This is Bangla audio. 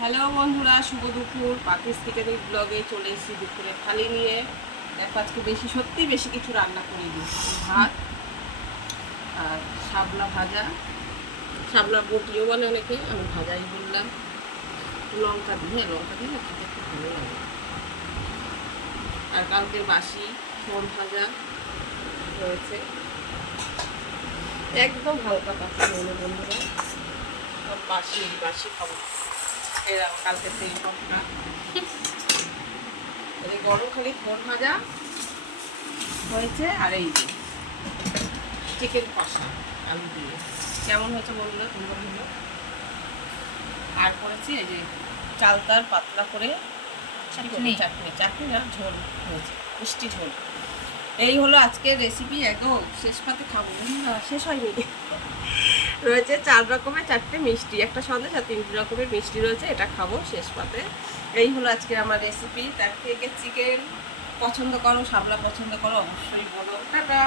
হ্যালো বন্ধুরা, শুভ দুপুর। পাখিস কিচেন ব্লগে চলে এসেছি দুপুরে থালি নিয়ে। দেখো আজকে সত্যি বেশি কিছু রান্না করিনি। ভাত আর শাপলা ভাজা, শাপলা বটিও বলে অনেকে, আমি ভাজাই বললাম। লঙ্কা দিয়ে না খেতে খুব ভালো লাগে। আর কালকের বাসি ফোন ভাজা রয়েছে, একদম হালকা পাখি হলো বন্ধুরা। সব বাসি খাবো, এরা কালকে সেই সব না। গরম খালি ফোন ভাজা হয়েছে, আর এই যে চিকেন কষা আলু দিয়ে। কেমন হয়েছে বললো তোমরা হলো। আর করেছি এই যে চালতার পাতলা করে চাটনি চাটনি না, ঝোল হয়েছে, মিষ্টি ঝোল। এই হলো আজকের রেসিপি। একদম শেষ পাতে খাবো না, শেষ হয়নি। রয়েছে 4 রকমের 4টে মিষ্টি, একটা সন্দেশ আর 3 রকমের মিষ্টি রয়েছে, এটা খাবো শেষ পাতে। এই হলো আজকে আমার রেসিপি। তার থেকে চিকেন পছন্দ করো, শাপলা পছন্দ করো, অবশ্যই বলো। টাটা।